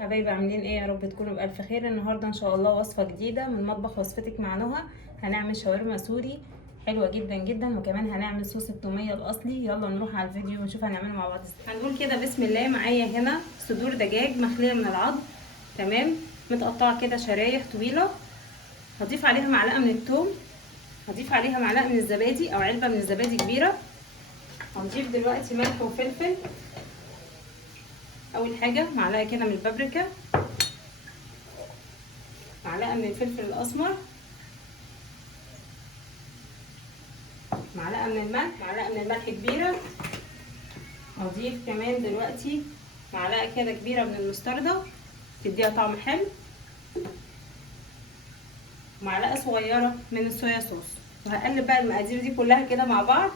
حبايبي عاملين ايه؟ يا رب تكونوا بألف خير. النهارده ان شاء الله وصفه جديده من مطبخ وصفتك مع نهى. هنعمل شاورما سوري حلوه جدا جدا، وكمان هنعمل صوص التوميه الاصلي. يلا نروح على الفيديو ونشوف هنعمله مع بعض ازاي. هنقول كده بسم الله. معايا هنا صدور دجاج مخليه من العظم، تمام، متقطعه كده شرايح طويله. هضيف عليها معلقه من الثوم، هضيف عليها معلقه من الزبادي او علبه من الزبادي كبيره. هنضيف دلوقتي ملح وفلفل. اول حاجه معلقه كده من البابريكا، معلقه من الفلفل الاسمر، معلقه من الملح، معلقه من الملح كبيره. هضيف كمان دلوقتي معلقه كده كبيره من المستردة تديها طعم حلو، ومعلقه صغيره من الصويا صوص. وهقلب بقى المقادير دي كلها كده مع بعض.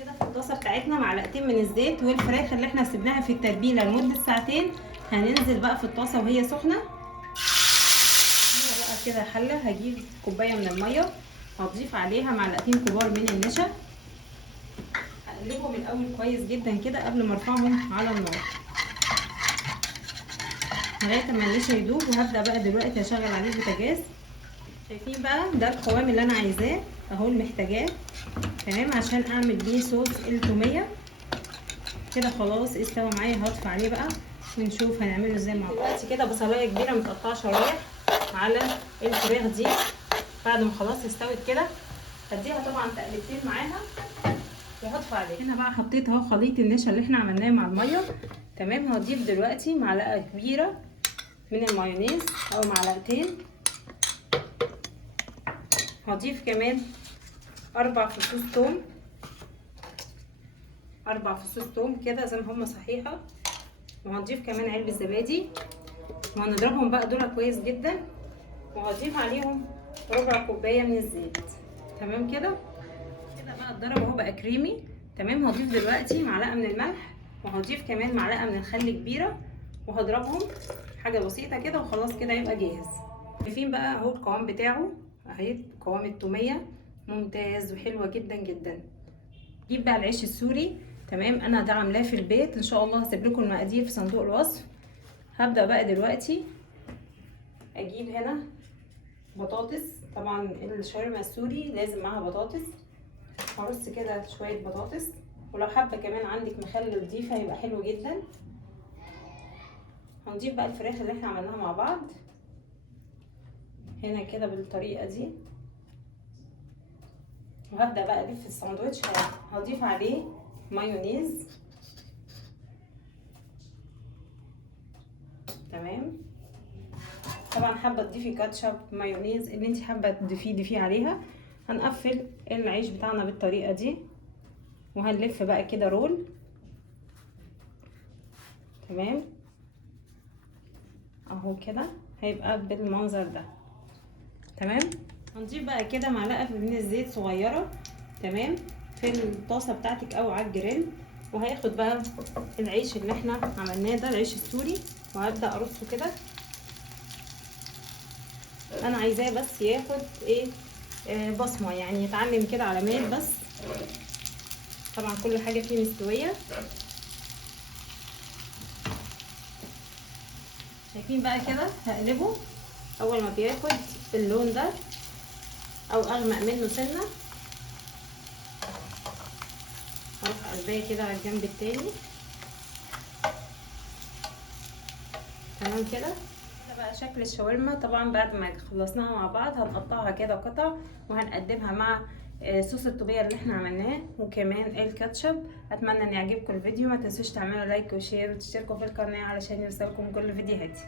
كده في الطاسه بتاعتنا معلقتين من الزيت، والفراخ اللي احنا سيبناها في التتبيله لمده ساعتين هننزل بقى في الطاسه وهي سخنه. بقى كده حله، هجيب كوبايه من الميه، هضيف عليها معلقتين كبار من النشا. هقلبهم الاول كويس جدا كده قبل ما ارفعهم على النار لغايه ما النشا يدوب. وهبدا بقى دلوقتي اشغل عليه البوتاجاز. شايفين بقى ده القوام اللي انا عايزاه اهو، اللي محتاجاه تمام عشان اعمل بيه صوص التوميه. كده خلاص استوى معايا. هطفي عليه بقى ونشوف هنعمله ازاي مع بعض. دلوقتي كده بصلايه كبيره متقطعه شرايح على الفراخ دي. بعد ما خلاص استوت كده هديها طبعا تقلبتين معاها وهطفي عليه. هنا بقى حطيت اهو خليط النشا اللي احنا عملناه مع الميه، تمام. هضيف دلوقتي معلقه كبيره من المايونيز او معلقتين. هضيف كمان 4 فصوص توم، 4 فصوص توم كده زي ما هما صحيحه. وهنضيف كمان علبه زبادي، وهنضربهم بقى دول كويس جدا. وهضيف عليهم ربع كوبايه من الزيت، تمام كده. كده بقى اتضرب اهو بقى كريمي، تمام. هضيف دلوقتي معلقه من الملح، وهضيف كمان معلقه من الخل كبيره، وهضربهم حاجه بسيطه كده وخلاص كده يبقى جاهز. شايفين بقى اهو القوام بتاعه اهي، قوام التوميه ممتاز وحلوه جدا جدا. جيب بقى العيش السوري، تمام. انا ده عاملاه في البيت ان شاء الله، هسيب لكم المقادير في صندوق الوصف. هبدا بقى دلوقتي اجيب هنا بطاطس. طبعا الشاورما السوري لازم معاها بطاطس. هرص كده شويه بطاطس، ولو حابه كمان عندك مخلل ضيفه هيبقى حلو جدا. هنضيف بقى الفراخ اللي احنا عملناها مع بعض هنا كده بالطريقه دي. وهبدا بقى الف الساندوتش. هضيف عليه مايونيز، تمام. طبعا حابه تضيفي كاتشب، مايونيز، اللي انت حابه تضيفيه عليها. هنقفل العيش بتاعنا بالطريقه دي، وهنلف بقى كده رول، تمام اهو كده هيبقى بالمنظر ده، تمام. هنضيف بقى كده معلقه من الزيت صغيره، تمام، في الطاسه بتاعتك او على الجريل. وهياخد بقى العيش اللي احنا عملناه ده، العيش السوري، وهبدا ارصه كده. انا عايزاه بس ياخد ايه، بصمه، يعني يتعلم كده على ميل بس. طبعا كل حاجه فيه مستويه. شايفين بقى كده. هقلبه اول ما بياخد اللون ده او اغمق منه سنه، هروح قلباه كده على الجنب التاني، تمام كده. ده بقى شكل الشاورما. طبعا بعد ما خلصناها مع بعض هنقطعها كده قطع، وهنقدمها مع صوص الطوبيه اللي احنا عملناه، وكمان الكاتشب. اتمنى ان يعجبكم الفيديو. ما تنسوش تعملوا لايك وشير وتشتركوا في القناه علشان يوصلكم كل فيديوهاتي.